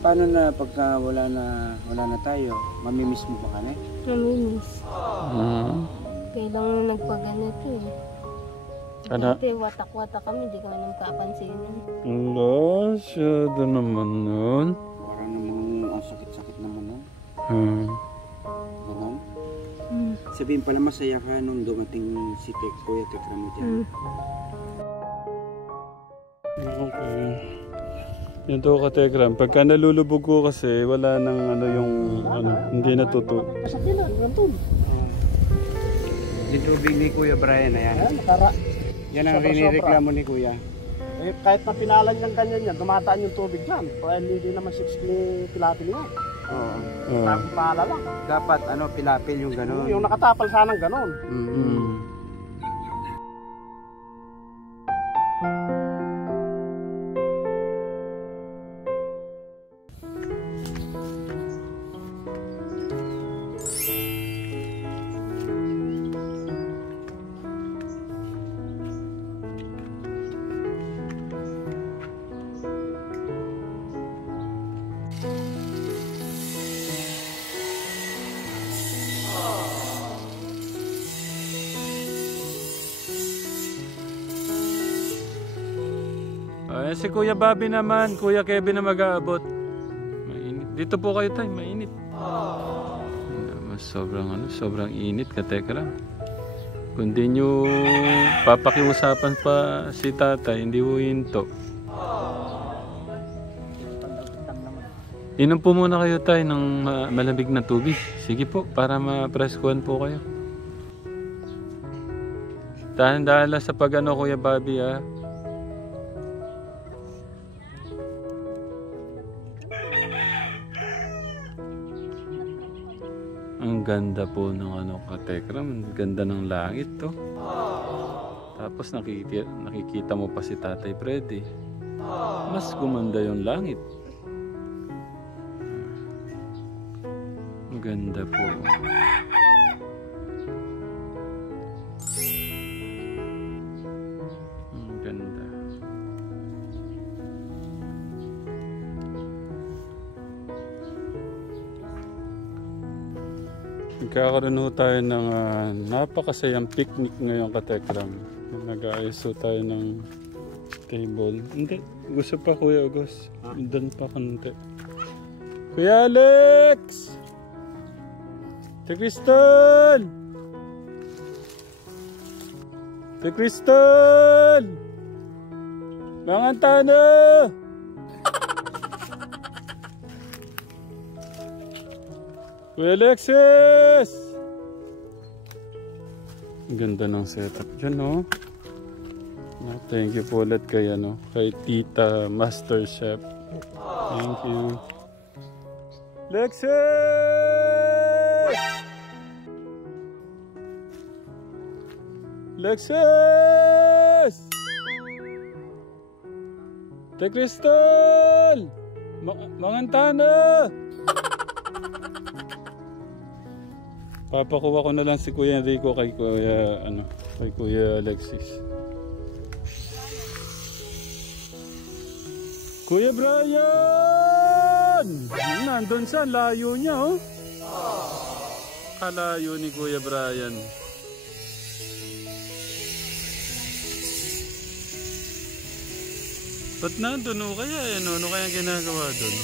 Paano na pagka wala na tayo? Mamimiss mo ba kami? Namimiss. Kailangan nagpaganito eh. Ano? Dati watak-watak kami, di kami nagkapansinan. Allah, syado naman nun. Parang namang ang sakit-sakit naman nun. Ganon? Sabihin pala masaya ka nung dumating si Kuya Tekra mo dyan. Okay. Yan to katekram. Pagka nalulubog ko kasi wala nang ano yung ano, hindi natuto. Sa dinan, ganun. Yung tubig ni Kuya Brian na yan. Ayan, nakara. Yan ang rinireklamo ni Kuya. Eh, kahit na pinalan niyang ganyan yan, dumataan yung tubig dyan. Dahil hindi naman 60 pilapil nga. Oo. Tapos pahala lang. Dapat ano, pilapil yung gano'n. Yung nakatapal sanang ganon. Ay, si Kuya Bobby naman, Kuya Kevin na mag-aabot. Mainit. Dito po kayo tayo, mainit. Sobrang init katekram. Kung di nyo papakiusapan pa si tatay, hindi ho hinto. Inom po muna kayo tayo ng malamig na tubig. Sige po, para ma-preskuhan po kayo. Dahan-dahan lang sa pag-ano, Kuya Bobby, ha. Ang ganda po ng ano, katekram. Ang ganda ng langit to. Tapos nakikita mo pa si Tatay Freddy. Mas gumanda yung langit. Ang ganda po. Ang ganda. Magkakaroon ho tayo ng napakasayang picnic ngayon katekram. Nag-aayos ho tayo ng table. Hindi, gusto pa Kuya August. Doon pa konti. Kuya Alex! Si Crystal! Si Crystal! Mga tano! Kuya Alexis! Ang ganda ng setup dyan, no? Thank you po ulit kay, kay Tita Master Chef. Thank you. Alexis! Alexis! Te Crystal! Mangantana! Papakuha ko na lang si Kuya Enrico kay Kuya Alexis. Kuya Brian! Nandun siya, layo niya, oh. Kalayo ni Kuya Brian. Ba't nandun, oh, kaya? Ano kaya ginagawa dun?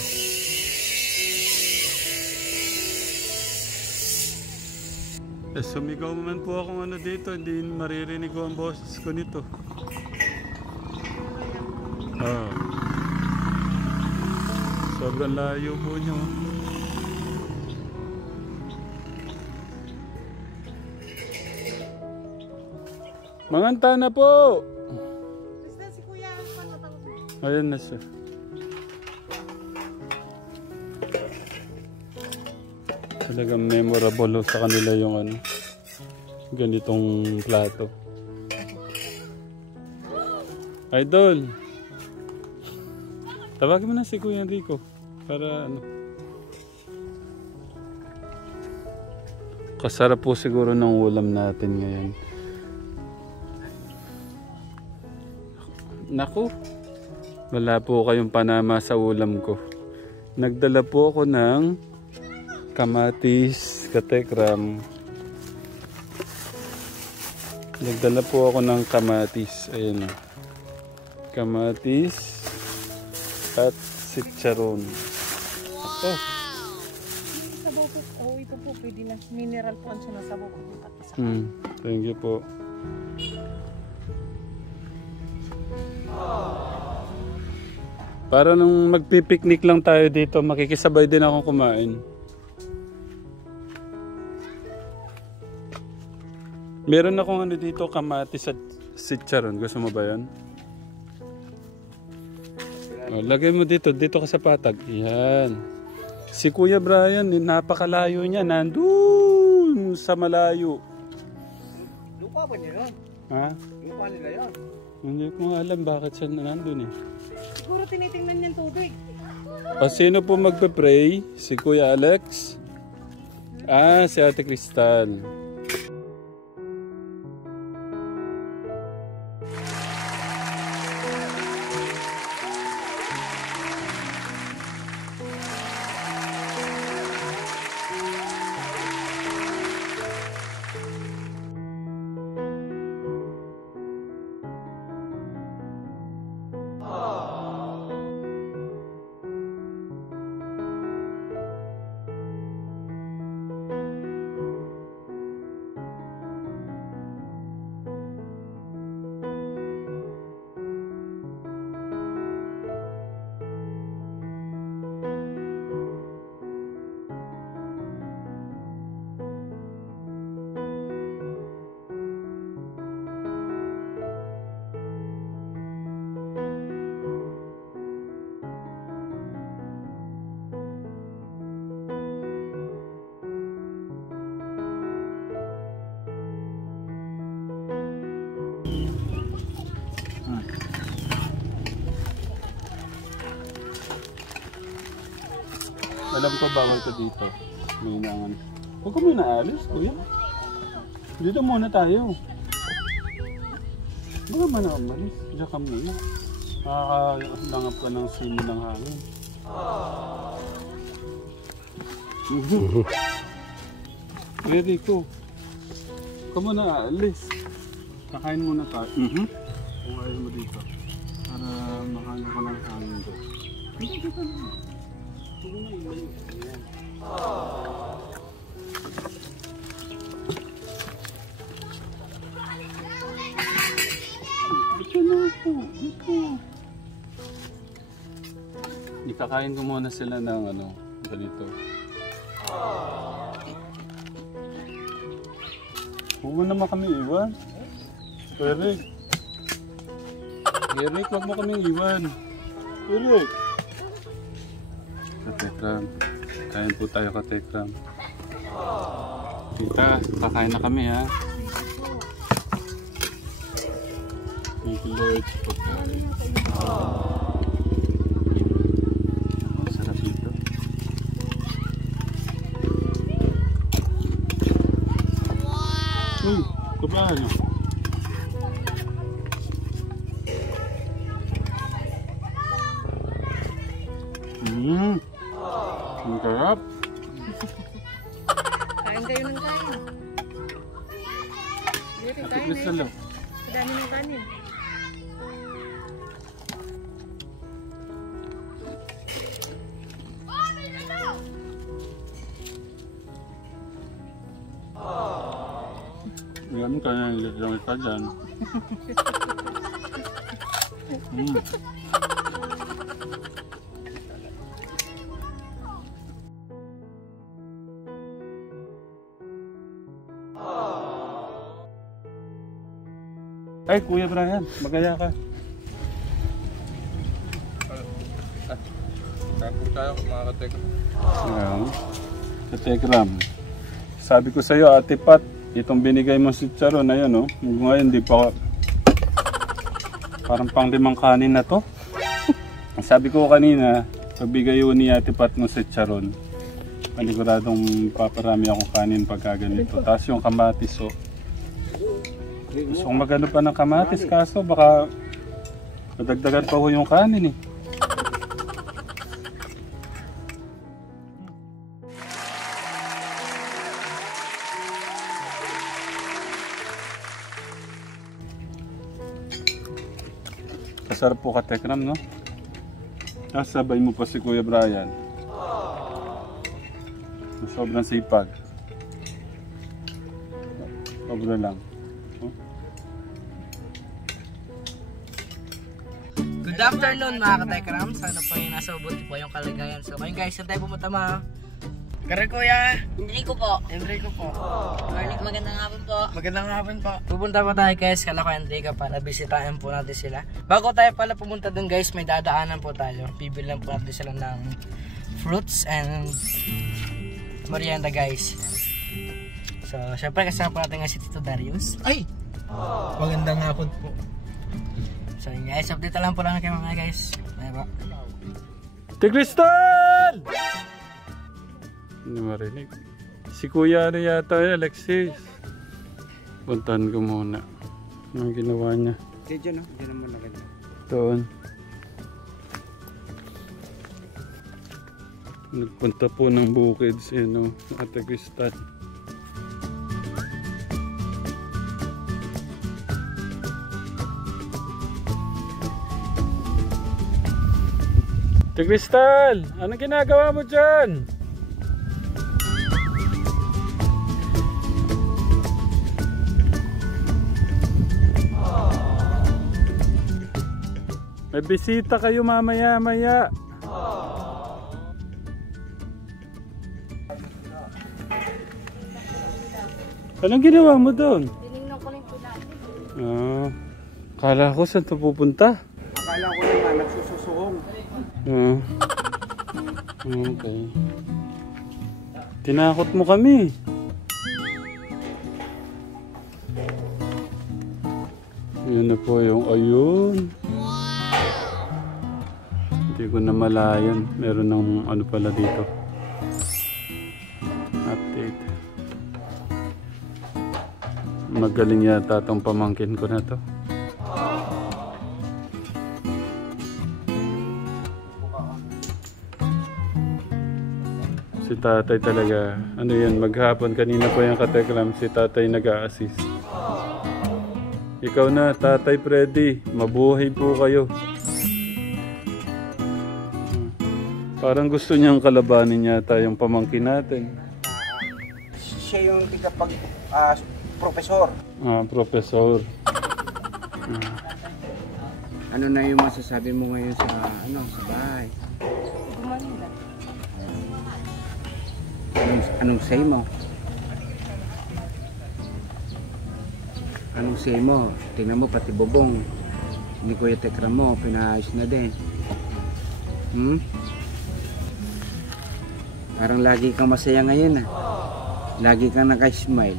Sumigaw man po akong dito, hindi maririnig ko ang boses ko nito. Sobrang layo po niyo. Manganta na po! Si Kuya, ayun na siya. Talagang memorable sa kanila yung ganitong plato. Idol! Tawagin mo na si Kuya Enrico para kasarap po siguro ng ulam natin ngayon. Naku! Wala po kayong panama sa ulam ko. Nagdala po ako ng kamatis, katekram. Nagdala po ako ng kamatis. Ayan o. Kamatis at sitcharon. Ito. Sabaw po. Oh, ito po. Pwede na. Mineral po ang sinasabaw ko. Thank you po. Para nung magpipiknik lang tayo dito, makikisabay din akong kumain. Meron akong ano dito, kamatis at sitcharon. Gusto mo ba yan? Oh, lagay mo dito ka sa patag. Yan. Si Kuya Brian, napakalayo niya. Nandun sa malayo. Lupa ba niya yun? Ha? Lupa nila yun. Hindi ko nga alam bakit siya nandun eh. Siguro tinitingnan niyan tubig. O sino po magpe-pray? Si Kuya Alex? Si Ate Crystal. Alam ko bawal ka dito. May inangan. Huwag ka muna alis, kuya. Dito muna tayo. Baka man ako malis. Diyan ka muna. Nakakalanggap ka ng simo ng hangin. Kuya Rico. Huwag ka muna alis. Kakain muna tayo. Kung ayaw mo dito. Para makahanap ko ng hangin doon. Dito ka na. Ito na po. Ito. Ikakain ko muna sila ng ganito. Huwag mo naman kami iwan. Eric. Eric, huwag mo kaming iwan. Eric. Katekram. Kain po tayo, Katekram. Tita, kakain na kami ha. Thank you Lord. Pagkain. Ang sarap dito. Uy, kabahan nyo. Ang sarap. Kain kayo ng kain. Dito, Ate kain Crystal na lang. ito. Dami ng kanin. Yan kaya yung ka dyan. Ay, Kuya Brian, magaya ka. Kapag tayo mga katekram. Ayan. Katekram. Sabi ko sa'yo, Ate Pat, itong binigay mo si Charo na yun, no? Ngayon, di pa... Parang pang 5 kanin na to. Sabi ko kanina, pagbigay yun ni Ate Pat mo si Charon. Paniguradong paparami akong kanin pagka ganito. Tapos yung kamatis, oh. Gusto kong magano pa ng kamatis, kaso baka madagdagan pa ko yung kanin, eh. Sarap po katekram, no? Sabay mo pa si Kuya Brian. Sobrang sipag. Sobra lang. Oh. Good afternoon mga katekram. Sana po yung nasa mabuti po yung kalagayan. So ngayon guys, saan tayo pumunta mga? Kare kuya! Enrico po. Enrico po. Morning, magandang hapon po. Magandang hapon po. Pupunta pa tayo guys, kala ko Enrico para bisitahin po natin sila. Bago tayo pala pumunta dun guys, may dadaanan po tayo. Bibilan po natin sila ng fruits and merienda guys. So syempre kasama po natin nga si Tito Darius. Ay! Magandang hapon po. So yun guys, update lang po lang kayo mga guys. Bye po. Tigristal! Hindi marinig. Si Kuya ano yata, Alexis. Puntahan ko muna. Anong ginawa niya? Diyan, no? Diyan naman na ganyan. Doon. Nagpunta po ng bukid si Ate Cristal. Ate Cristal! Anong ginagawa mo dyan? May bisita kayo mamaya-maya. Anong ginawa mo doon? Tinignan ko lang po dati. Kala ko saan ito pupunta? Akala ko naman nagsususuhong. Okay. Tinakot mo kami. Yun na po yung ayun. Hindi ko na malayan. Meron ng ano pala dito. Update. Magaling yata itong pamangkin ko na to. Si tatay talaga. Ano yan, maghapon. Kanina po yung katekram. Si tatay nag-a-assist. Ikaw na, Tatay Freddy. Mabuhay po kayo. Parang gusto niyang kalabanin yata yung pamangkin natin. Siya yung profesor. Professor. Ano na yung masasabi mo ngayon sa sa bahay? Gumanila. Anong say mo? Anong say mo? Tingnan mo pati bubong. Hindi ko yung tekra mo, pinaayos na din. Parang lagi kang masaya ngayon ah. Lagi kang naka-smile.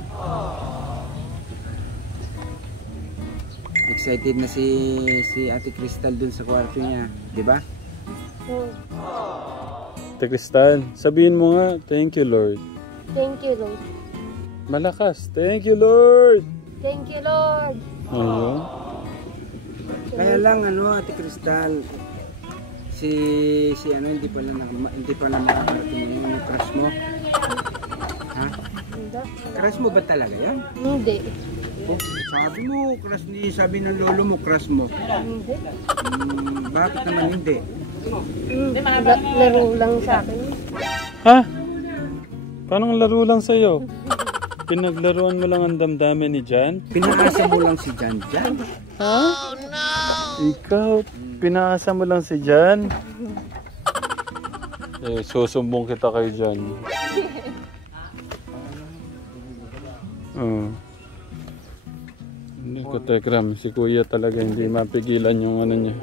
Excited na si Ate Cristal dun sa kwarto niya, di ba? Ate Cristal, sabihin mo nga, thank you Lord. Thank you, Lord. Malakas, thank you Lord. Thank you, Lord. Ayun. Kaya lang Ate Cristal, hindi pala nakakarating yung crush mo. Ha? Crush mo ba talaga yan? Hindi. Oh, sabi mo, sabi ng lolo mo, crush mo. Hindi. Bakit naman hindi? Laro lang sa akin. Ha? Paano laro lang sa'yo? Pinaglaruan mo lang ang damdamin ni Jan? Pinaasa mo lang si Jan Jan. Ha? Oh no! Ikaw, pinaasa mo lang si Jan? Susumbong kita kay Jan. Hindi ko tekram. Si Kuya talaga hindi mapigilan yung ano niya.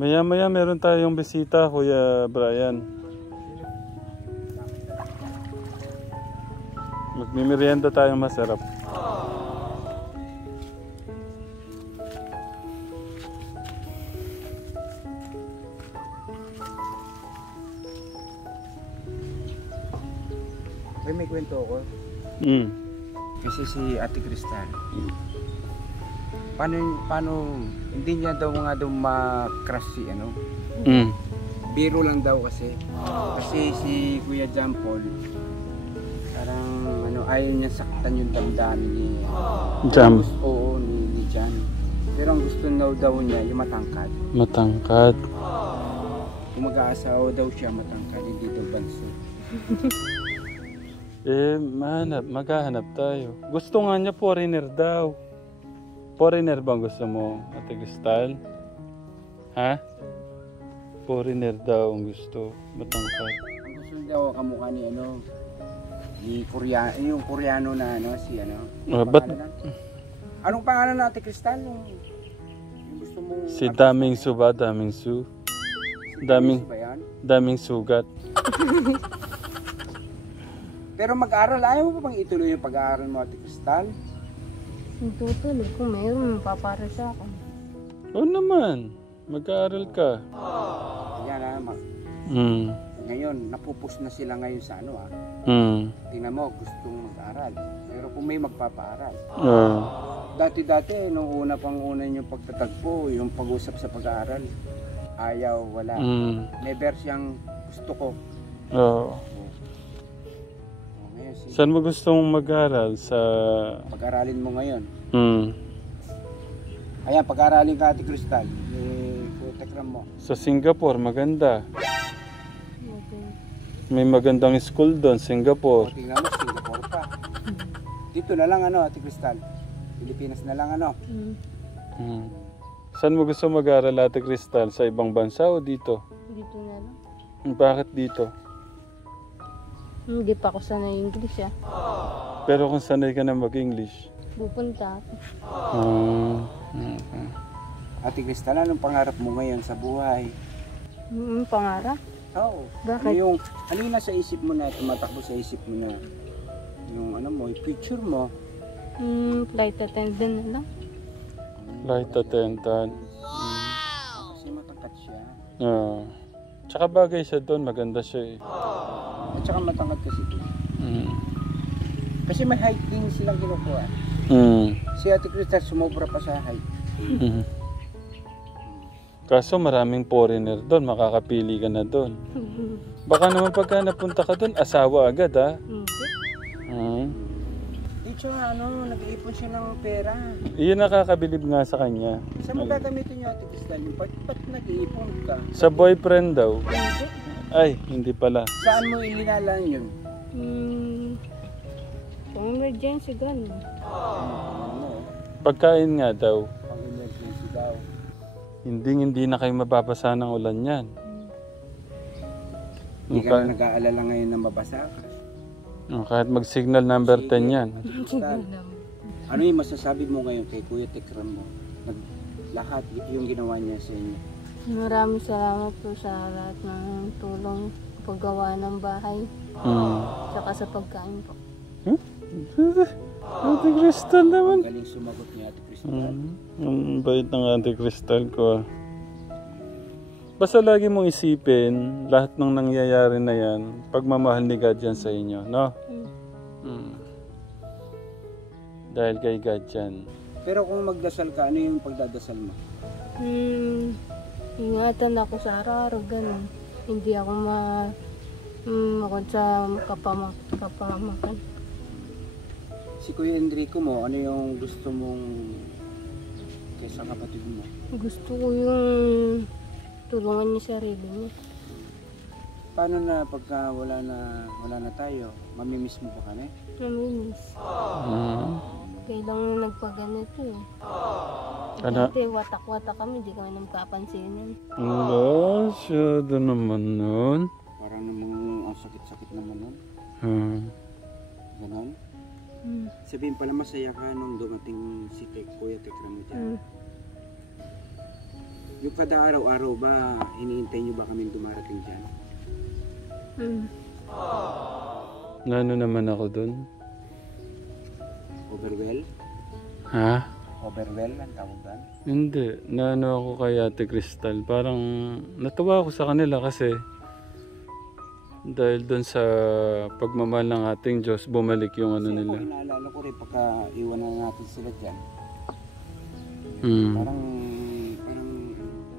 Maya-maya meron tayong bisita, Kuya Brian. Magmimerienda tayong masarap. May kwento ako. Kasi si Ate Cristal, paano hindi niya daw ma-crush si Biro lang daw kasi. Kasi si Kuya John Paul, parang ano, ayaw niya saktan yung damdamin ni Jam. Oo, ni John. Pero ang gusto daw niya, yung matangkad. Matangkad. Kung mag-aasawa daw siya, matangkad, hindi daw banso. Maghahanap tayo. Gusto nga niya foreigner daw. Foreigner bang gusto mo, Ate Cristal? Ha? Foreigner daw ang gusto. Matangkad. Ang gusto daw kamukha ni ano, ni Koreano, yung Koreano na ano, si ano. Ba't? Anong pangalan na Ate Cristal? Yung gusto mong... Si Daming Su ba? Daming Su? Daming, ba yan? daming sugat. Pero mag-aral, ayaw mo pa bang ituloy yung pag-aaral mo, Ate Cristal? Yung tutuloy kung mayroon, papara sa akin. Oo naman. Mag-aaral ka. Yan ngayon, napupus na sila ngayon sa ano Tingnan mo, gustong mag-aral. Pero kung may magpapaaral. Dati-dati, nung una yung pagtatagpo, yung pag-usap sa pag-aaral, ayaw, wala. Never siyang gusto ko. Oo. Ngayon, Saan mo gusto mong mag-aral? Sa... pag-aralin mo ngayon. Ayan, pag-aralin ka, Ate Cristal. Tekram mo. Sa Singapore, maganda. May magandang school doon, Singapore. Tingnan mo, Singapore pa. Dito na lang ano, Ate Cristal. Pilipinas na lang ano. Saan mo gusto mag-aral, Ate Cristal? Sa ibang bansa o dito? Dito na lang. Bakit dito? Hindi pa ako sanay English Pero kung sanay ka na mag-English. Pupunta ako. Ate Cristal, anong pangarap mo ngayon sa buhay? Pangarap? Oo. Bakit? Ano yung nasa isip mo na, tumatakbo sa isip mo na, yung ano mo, yung future mo? Flight attendant na lang. Flight attendant. Kasi matangkad siya. Tsaka bagay siya doon, maganda siya At saka matangkad kasi doon. Kasi may height din silang kinukuha. Si Ate Cristal sumobra pa sa height. Kaso maraming foreigner doon, makakapili ka na doon. Baka naman pagka napunta ka doon, asawa agad Di siya nag-iipon siya ng pera. Iyon nakakabilib nga sa kanya. Saan mo gagamitin niyo, Ate Cristal? Ba't nag-iipon ka? Sa boyfriend daw. Ay, hindi pala. Saan mo ilinalaan yun? Kung emergency gano'n. Pagkain nga daw. Pang emergency daw. Hindi na kayo mababasa ng ulan yan. Hindi ka na nag-aalala ngayon na mabasa ka. Kahit mag-signal number 10 yan. Ano yung masasabi mo ngayon kay Kuya Tekram mo? Lahat yung ginawa niya sa inyo. Maraming salamat po sa lahat ng tulong paggawa ng bahay. Saka sa pagkain po. Ate Cristal naman. Galing sumagot niya, Ate Cristal. Ang bait ng Ate Cristal ko. Basta lagi mong isipin, lahat ng nangyayari na yan, pagmamahal ni God yan sa inyo, no? Dahil kay God yan. Pero kung magdasal ka, ano yung pagdadasal mo? Ingatan ako sa araw-araw, ganun. Hindi ako makon sa kapamakan. Si Kuya Enrico mo, ano yung gusto mong kaysa kapatid mo? Gusto ko yung tulungan niya sarili niya. Paano na pagka wala na tayo? Mamimiss mo pa kami? Namimiss. Kailangan nagpaganito Ano? Dati watak-watak kami, di kami nagpapansinin. Wala, syado naman nun. Parang namang ang sakit-sakit naman nun. Ganon? Sabihin pala masaya ka nung dumating si Kuya Tekram mo dyan. Yung kada araw-araw ba, iniintay nyo ba kami dumarating dyan? Nano naman ako dun? Overwell? Ha? Overwell ang tawagan? Hindi. Nano ako kay Ate Cristal. Parang natuwa ako sa kanila kasi dahil dun sa pagmamahal ng ating Diyos, bumalik yung ano Kasi nila. ako inaalala ko rin pagka iwanan natin sila dyan. Parang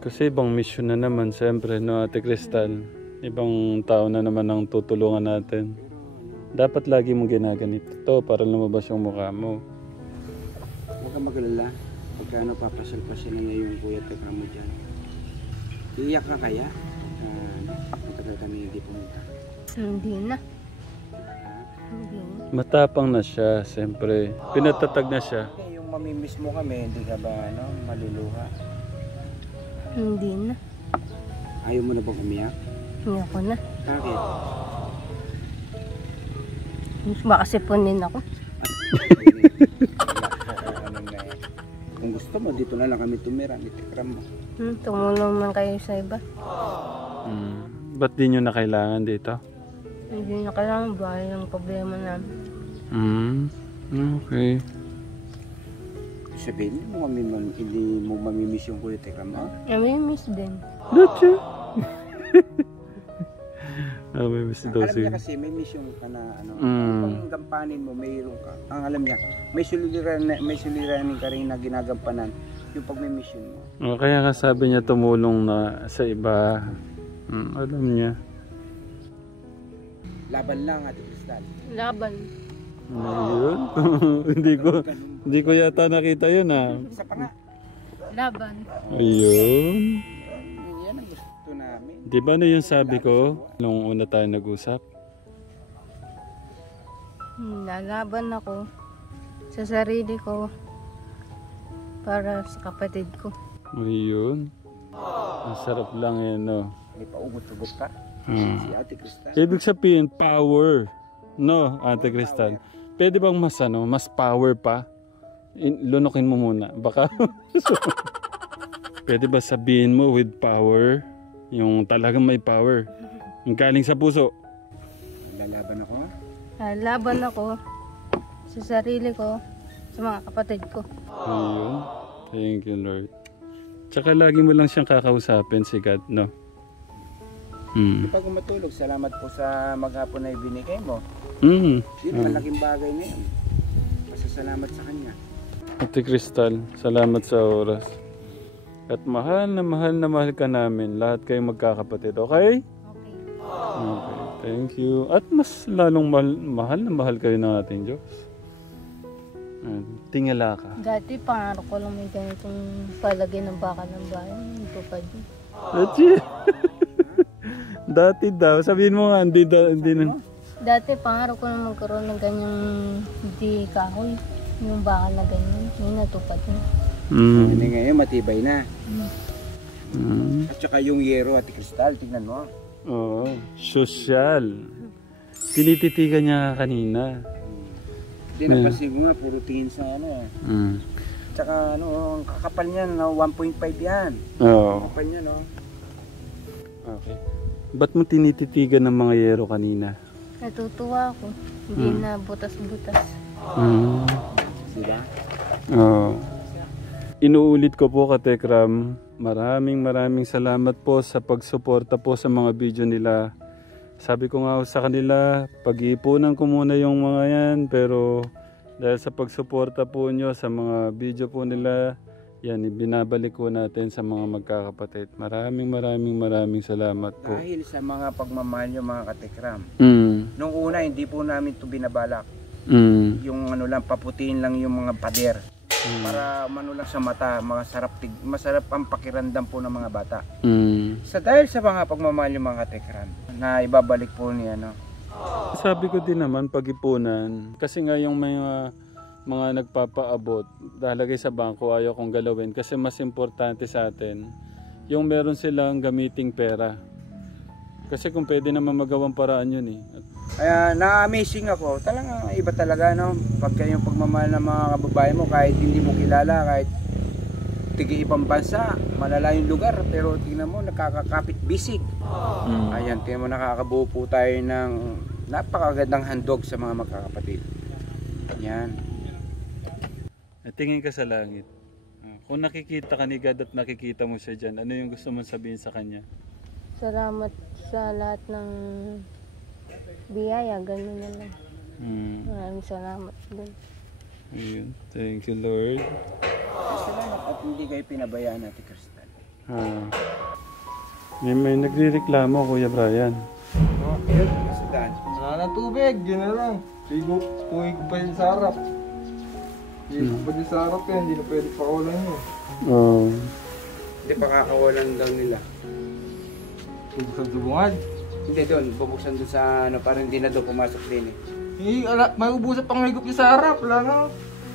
Kasi ibang mission na naman, siyempre, no, Ate Crystal. Ibang tao na naman ang tutulungan natin. Dapat lagi mong ginaganito to para lumabas yung mukha mo. Huwag kang magalala. Pagkano papasal-pasal niya yung Kuya Tekram mo dyan. Iiyak ka kaya? Matagal kami hindi pumunta. Hindi na. Ha? Hindi na. Matapang na siya, siyempre. Pinatatag na siya. Eh, yung mamimiss mo kami, hindi ka ba maluluha? Hindi na. Ayaw mo na bang umiyak? Hindi ako na. Bakit? Baka sipunin ako. Kung gusto mo, dito na lang kami tumira. Ni Tekram mo. Tumulong man kayo sa iba. Ba't di nyo na kailangan dito? Hindi na kailangan bahay ang problema namin. Okay. Sabihin mo, hindi mo mamimiss yung Kuya Tekram mo? May miss din. Lucha! May miss daw Alam siya. niya kasi may mission ka na pang gampanin mo, mayroon ka. Ang alam niya, may suliranin ka rin na ginagampanan yung pag may mission mo. Kaya nga sabi niya tumulong na sa iba. Alam niya. Laban lang, Ate Crystal. Laban. Ayun. hindi ko yata nakita yun Isa pa nga. Laban. Ayun. Yan ang gusto namin. Di ba na yung sabi ko nung una tayo nag-usap? Lalaban ako sa sarili ko para sa kapatid ko. Ayun. Ang sarap lang yan, no? May paugot-ugot ka. Si Ate Crystal. Ibig sabihin, power. No, Ate Crystal. Pwede bang mas power pa? Lunukin mo muna. Baka. Pwede ba sabihin mo with power? Yung talagang may power. Yung galing sa puso. Lalaban ako. Lalaban ako sa sarili ko, sa mga kapatid ko. Ayun. Thank you, Lord. Tsaka lagi mo lang siyang kakausapin si God, no? Pag matulog, salamat po sa maghapon na ibinigay mo. Mm. Yun, malaking bagay na yun. Pasasalamat sa Kanya. Ate Crystal, salamat sa oras. At mahal na mahal ka namin. Lahat kayong magkakapatid, okay? Okay. Okay, thank you. At mas lalong mahal na mahal kayo ng ating Diyos. Tingala ka. Dati pangarap ko lang may ganitong palagay ng baka ng bayan. Ito pa din. Dati daw, sabihin mo nga, hindi na. Dati pangarap ko na magkaroon ng ganyang di kahoy. Yung baka na ganyan. Yung natupad na. Hindi ngayon, matibay na. At saka yung yero, Ate Crystal, tingnan mo. Oo, sosyal. Tinititigan niya kanina. Hindi napansin ko nga, puro tingin sa ano eh. Tsaka ano, ang kakapal niyan, 1.5 yan. Oo. Kakapal niyan, no? Okay. Ba't mo tinititigan ng mga yero kanina? Natutuwa ako. Hindi na butas-butas. Diba? Oo. Inuulit ko po, Katekram, maraming salamat po sa pagsuporta po sa mga video nila. Sabi ko nga sa kanila, pag-iipunan ko muna yung mga yan, pero dahil sa pagsuporta po nyo sa mga video po nila, yan, ibinabalik ko natin sa mga magkakapatid. Maraming salamat po. Dahil sa mga pagmamahal nyo, mga Katekram. Nung una, hindi po namin ito binabalak. Yung ano lang, paputiin lang yung mga pader. Para mano lang sa mata, masarap ang pakiramdam po ng mga bata. Dahil sa mga pagmamahal yung mga Katekram, na ibabalik po niya, no? Sabi ko din naman, pag-ipunan, kasi nga yung mga nagpapaabot, dalagay sa bangko, ayaw kong galawin kasi mas importante sa atin yung meron silang gamiting pera. Kasi kung pwede naman magawang paraan yun eh. Kaya na-amazing ako. Talagang iba talaga, no? Pagka yung pagmamahal ng mga kababae mo, kahit hindi mo kilala, kahit tigi ibang bansa, malalayong lugar, pero tingnan mo, nakakakapit bisig. Ayan, tingnan mo, nakakabuo po tayo ng napakagandang handog sa mga magkakapatid. Yan. Tingin ka sa langit. Kung nakikita ka ni God at nakikita mo siya dyan, ano yung gusto mong sabihin sa Kanya? Salamat sa lahat ng biyaya, gano'n na lang. Maraming salamat doon. Ayun. Thank you, Lord. Salamat at hindi kayo pinabayaan, Ate Crystal. May nagrereklamo, Kuya Brian. Yun, sa daan. Wala na tubig, yun na lang. Sigo, tuwing ko pa yun sa harap. Sigo pa din sa harap yan, hindi na pwede pakawalan yun. Hindi pa kakawalan lang nila. Sigo sa dubungan. Hindi doon, bubuksan doon sa ano, parang hindi na doon pumasok din eh. May ubusan pang higop niya sa harap, wala na.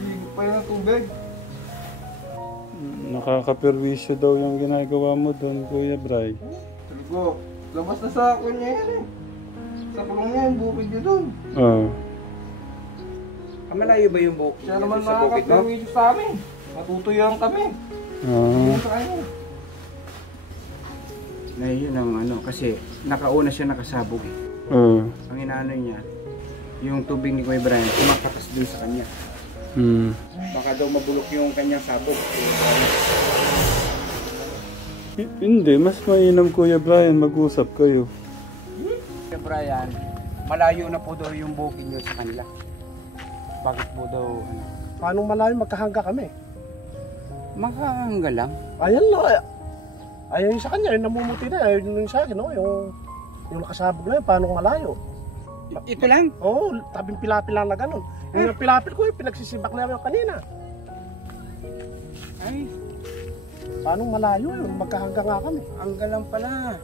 Sigo pa yun ng tubig. Nakakaperwisyo daw yung ginagawa mo doon, Kuya Bray. Sigo, labas na sa ako niya yan eh. Sa kulong niya, yung bukid niya doon. Malayo ba yung bukid? Siya naman sa bukid mo? nakakaperwisyo sa amin. Matutuyan kami. Hindi sa kanya. Na yun ang ano, kasi nakauna siya nakasabog eh. Ang inaano niya, yung tubig ni Kuya Brian, kumakatas dun sa kanya. Baka daw mabulok yung kanyang sabog. Hindi, mas mainam, Kuya Brian, mag-usap kayo. Kuya Brian, malayo na po daw yung bukid niyo sa kanila. Bakit po daw, ano? Paano malayo magkahangga kami? Makahangga lang. Ayan na. Ayan yung sa kanya, yung namumuti na. Ayun yung sa akin, no? Yung nakasabog na yun, paano malayo? Ito lang? Oo, tabing pilapil lang na gano'n. Yung pilapil ko, yung pinagsisibak namin kanina. Ay, Paano malayo yun? Magkahangga nga kami. hangga lang pala.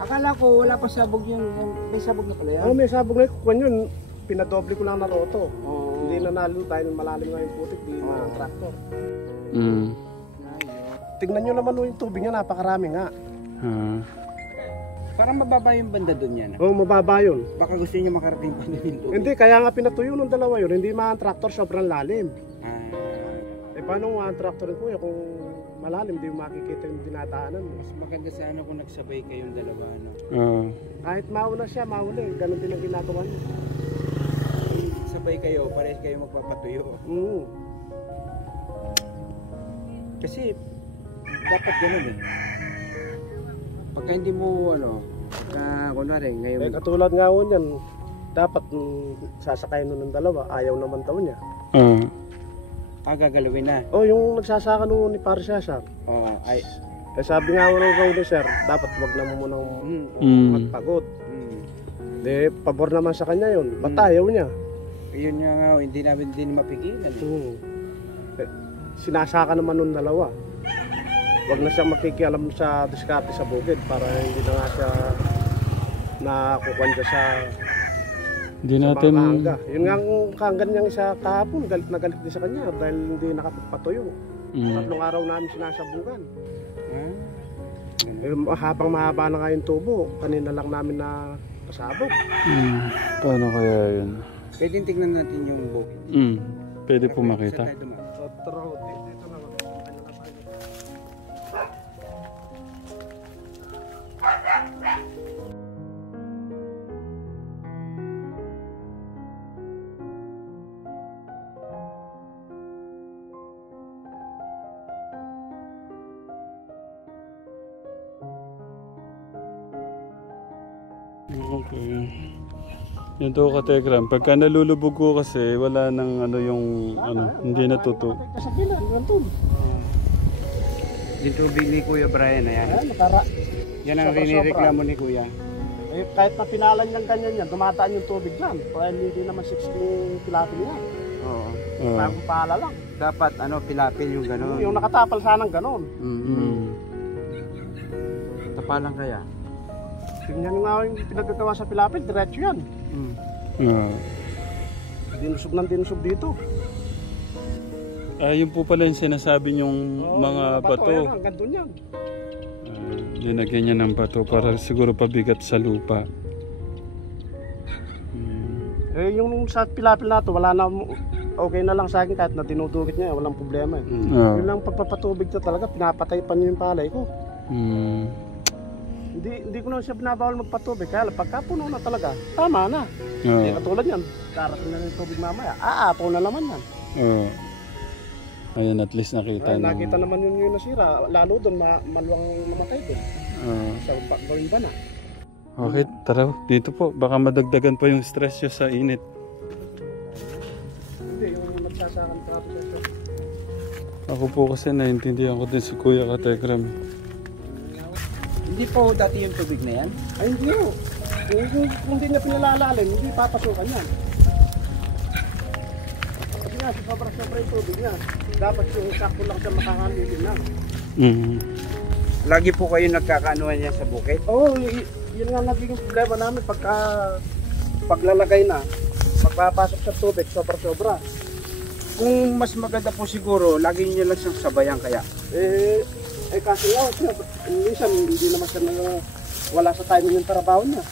Akala ko wala pa sabog yun. May sabog na pala yan. Oo, may sabog na yun. Yun, pinadoble ko lang na roto. Oo. Hindi na nalo dahil malalim nga yung putik, di na ang traktor. Tingnan nyo naman yung tubig niya, napakarami nga. Parang mababa yung banda doon yan. Oo, mababa yun. Baka gusto niyo makarating pa doon yung tubig. Hindi, kaya nga pinatuyo ng dalawa yun. Hindi ang traktor sobrang lalim. Eh paano ang traktor ko kung malalim, di makikita yung dinadaanan mo. Mas maganda sana kung nagsabay kayong dalawa. No? Kahit mauna siya, mauna eh. Ganon din ang ginagawa niya. Sabay kayo, parehas kayo magpapatuyo. Kasi dapat ganun eh. Pagka hindi mo kunwari ngayon. Eh katulad nga ho niyan, dapat sasakay nun ng dalawa, ayaw naman daw niya. Gagalawin na. Yung nagsasaka nung ni Pare Cesar. Ay. Eh sabi nga raw ni Sir, dapat wag na mo munang magpagod. De, pabor naman sa kanya yun. Ba't ayaw niya? Yun nga, hindi namin din mapigilan. Eh, sinasaka naman nung dalawa. Wag na siya makikialam sa diskarte sa bukid para hindi na nga siya nakukuha siya sa Hindi natin... kahangga. Yun nga ang kahanggan niyang isa kahapon, galit na galit din sa kanya dahil hindi nakapagpatuyo. 3 araw namin sinasabugan. Habang mahaba na nga yung tubo, kanina lang namin na kasabog. Paano kaya yun? Pwede tingnan natin yung bukid. Pwede po makita. Saan tayo dumaan? Okay. Yan to katekram. Pagka nalulubog ko kasi wala nang hindi natuto. Sa bilan, ganun. Yung tubig ni Kuya Brian na yan. Yan ang Sobra-sobra. rinireklamo ni Kuya. Eh, kahit na pinalan niyang ganyan yan, dumataan yung tubig dyan. Dahil hindi naman 60 pilapil yan. Oo. Parang pala lang. Dapat pilapil yung gano'n. Yung nakatapal sanang ganon. Tapalan kaya. Tingnan nga yung pinagkagawa sa pilapil, diretso yan. Dinusog ng dinusog dito. Yun po pala yung sinasabi yung mga bato. Ayan, hanggang doon yan. Linagyan niya ng bato para siguro pabigat sa lupa. Eh, yung sa pilapil na to, wala na, okay na lang sa akin kahit na dinudugit niya, walang problema eh. Yun lang pagpapatubig to talaga, pinapatay pa niyo yung palay ko. Hindi ko na siya binabawal magpatubig, kaya pagka puno na talaga, tama na. Hindi katulad yan, darating na yung tubig mamaya, aapaw na naman yan. Ayun, at least nakita na. Nakita naman yung nasira, lalo doon, maluwang mamatay doon. Sa gawin ba na? Okay, tara, dito po. Baka madagdagan pa yung stress nyo sa init. Hindi, yung nagsasakan trapo sa ito. Ako po kasi naintindihan ko din si Kuya Katekram. Hindi po dati yung tubig na yan. Ay hindi ho. Kung hindi niya pinalalalim, hindi papasukan yan. Kasi nga, sobra-sobra yung tubig niya. Dapat yung sakto lang siya makakalilim na. Lagi po kayo nagkakaanuhan yan sa bukid? Oo, yun nga naging problema namin paglalagay na. Pagpapasok sa tubig, sobra-sobra. Kung mas maganda po siguro, lagi niyo lang siyang sabayan kaya. Kasi minsan hindi naman siya wala sa timing yung trabaho niya.